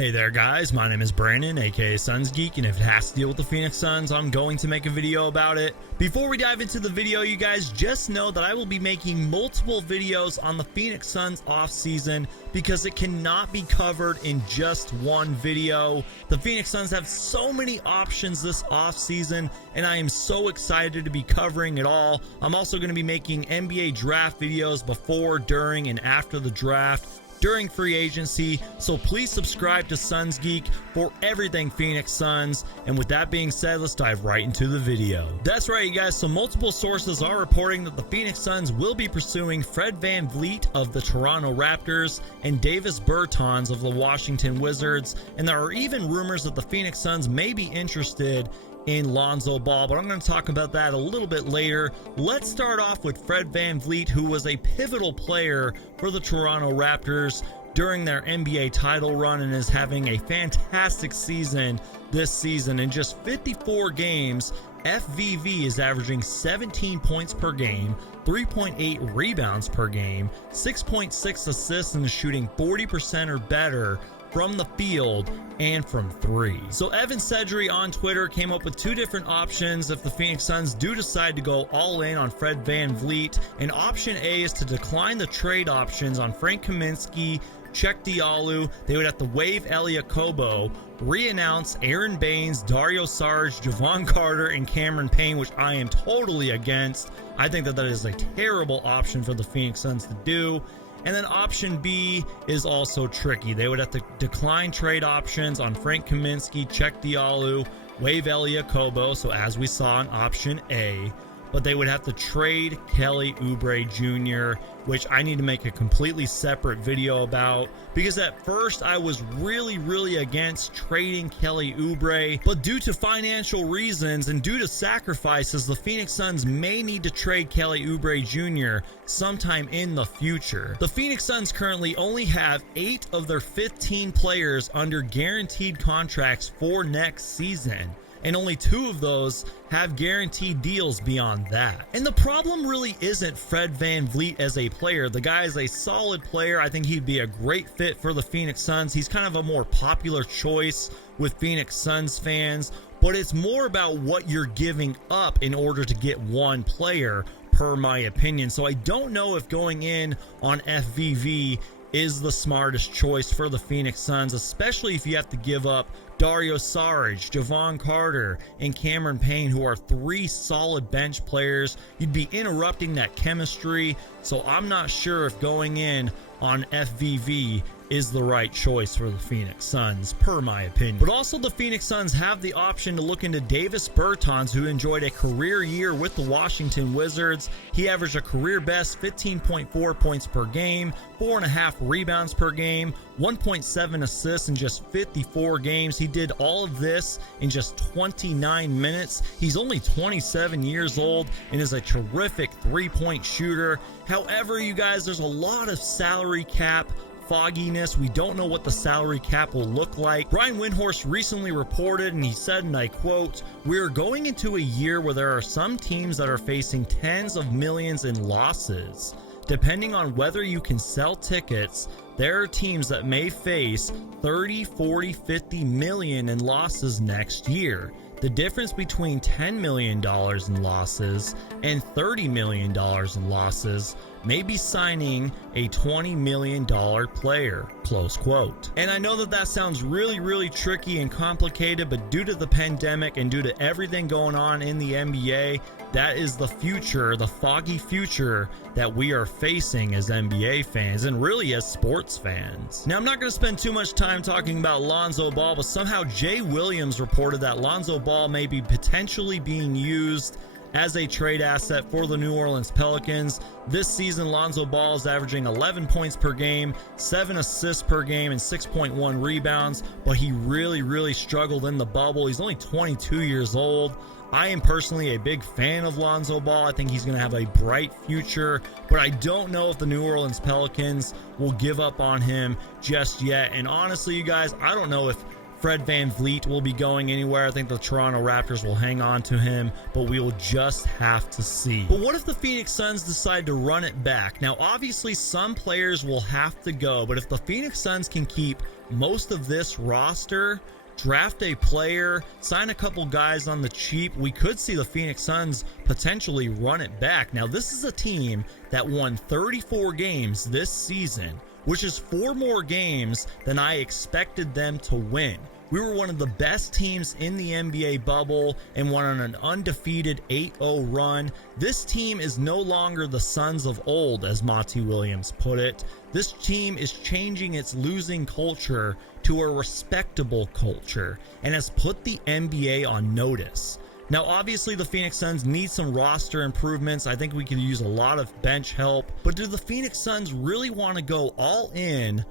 Hey there guys, my name is Brandon, aka Suns Geek, and if it has to deal with the Phoenix Suns, I'm going to make a video about it. Before we dive into the video, you guys just know that I will be making multiple videos on the Phoenix Suns offseason because it cannot be covered in just one video. The Phoenix Suns have so many options this offseason, and I am so excited to be covering it all. I'm also going to be making NBA draft videos before, during, and after the draft, during free agency, so please subscribe to Suns Geek for everything Phoenix Suns. And with that being said, let's dive right into the video. That's right, you guys. So multiple sources are reporting that the Phoenix Suns will be pursuing Fred VanVleet of the Toronto Raptors and Davis Bertans of the Washington Wizards. And there are even rumors that the Phoenix Suns may be interested in Lonzo Ball, but I'm going to talk about that a little bit later. Let's start off with Fred VanVleet, who was a pivotal player for the Toronto Raptors during their NBA title run and is having a fantastic season this season. In just 54 games, FVV is averaging 17 points per game, 3.8 rebounds per game, 6.6 assists, and is shooting 40% or better from the field and from three. So Evan Sedry on Twitter came up with two different options if the Phoenix Suns do decide to go all in on Fred VanVleet. And option A is to decline the trade options on Frank Kaminsky, Cheick Diallo. They would have to waive Elia Kobo, re-announce Aaron Baines, Dario Saric, Javon Carter, and Cameron Payne, which I am totally against. I think that is a terrible option for the Phoenix Suns to do. And then option B is also tricky. They would have to decline trade options on Frank Kaminsky, Cheick Diallo, waive Elia Kobo, so as we saw in option A, but they would have to trade Kelly Oubre Jr., which I need to make a completely separate video about, because at first I was really against trading Kelly Oubre, but due to financial reasons and due to sacrifices, the Phoenix Suns may need to trade Kelly Oubre Jr. sometime in the future. The Phoenix Suns currently only have 8 of their 15 players under guaranteed contracts for next season, and only 2 of those have guaranteed deals beyond that. And the problem really isn't Fred VanVleet as a player. The guy is a solid player. I think he'd be a great fit for the Phoenix Suns. He's kind of a more popular choice with Phoenix Suns fans, but it's more about what you're giving up in order to get one player, per my opinion. So I don't know if going in on FVV is the smartest choice for the Phoenix Suns, especially if you have to give up Dario Saric, Javon Carter, and Cameron Payne, who are 3 solid bench players. You'd be interrupting that chemistry, so I'm not sure if going in on FVV is the right choice for the Phoenix Suns, per my opinion. But also the Phoenix Suns have the option to look into Davis Bertans, who enjoyed a career year with the Washington Wizards. He averaged a career best 15.4 points per game, 4.5 rebounds per game, 1.7 assists in just 54 games. He did all of this in just 29 minutes. He's only 27 years old and is a terrific three-point shooter. However, you guys, there's a lot of salary cap fogginess. We don't know what the salary cap will look like. Brian Windhorst recently reported, and he said, and I quote, "We are going into a year where there are some teams that are facing tens of millions in losses. Depending on whether you can sell tickets, there are teams that may face 30, 40, 50 million in losses next year. The difference between $10 million in losses and $30 million in losses may be signing a $20 million player," close quote. And I know that sounds really tricky and complicated, but due to the pandemic and due to everything going on in the NBA, that is the future, the foggy future that we are facing as NBA fans and really as sports fans. Now, I'm not going to spend too much time talking about Lonzo Ball, but somehow Jay Williams reported that Lonzo Ball may be potentially being used as a trade asset for the New Orleans Pelicans. This season, Lonzo Ball is averaging 11 points per game, 7 assists per game, and 6.1 rebounds, but he really struggled in the bubble. He's only 22 years old. I am personally a big fan of Lonzo Ball. I think he's going to have a bright future, but I don't know if the New Orleans Pelicans will give up on him just yet. And honestly, you guys, I don't know if Fred VanVleet will be going anywhere. I think the Toronto Raptors will hang on to him, but we will just have to see. But what if the Phoenix Suns decide to run it back? Now, obviously, some players will have to go, but if the Phoenix Suns can keep most of this roster, draft a player, sign a couple guys on the cheap, we could see the Phoenix Suns potentially run it back. Now, this is a team that won 34 games this season, which is 4 more games than I expected them to win. We were one of the best teams in the NBA bubble and went on an undefeated 8-0 run. This team is no longer the Suns of old, as Monty Williams put it. This team is changing its losing culture to a respectable culture and has put the NBA on notice. Now, obviously, the Phoenix Suns need some roster improvements. I think we could use a lot of bench help. But do the Phoenix Suns really want to go all in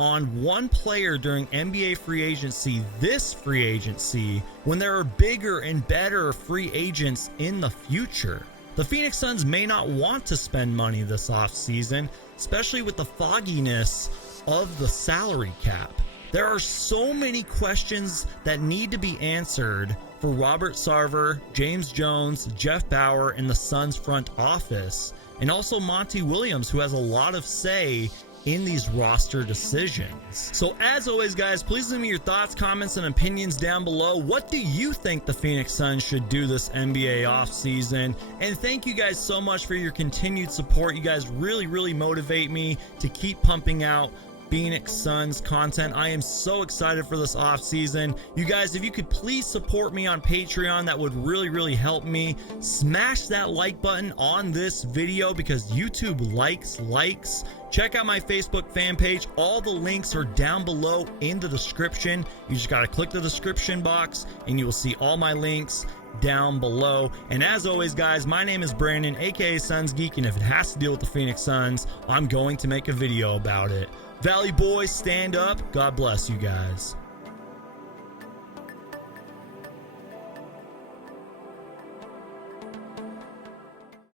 on one player during NBA free agency, this free agency, when there are bigger and better free agents in the future? The Phoenix Suns may not want to spend money this offseason, especially with the fogginess of the salary cap. There are so many questions that need to be answered for Robert Sarver, James Jones, Jeff Bauer, and the Suns front office, and also Monty Williams, who has a lot of say in these roster decisions. So as always, guys, please leave me your thoughts, comments, and opinions down below. What do you think the Phoenix Suns should do this NBA offseason? And thank you guys so much for your continued support. You guys really motivate me to keep pumping out Phoenix Suns content. I am so excited for this offseason. You guys, if you could please support me on Patreon, that would really help me. Smash that like button on this video because YouTube likes. Check out my Facebook fan page. All the links are down below in the description. You just got to click the description box and you will see all my links down below. And as always, guys, my name is Brandon, aka Suns Geek, and if it has to deal with the Phoenix Suns, I'm going to make a video about it. Valley boys, stand up. God bless you guys.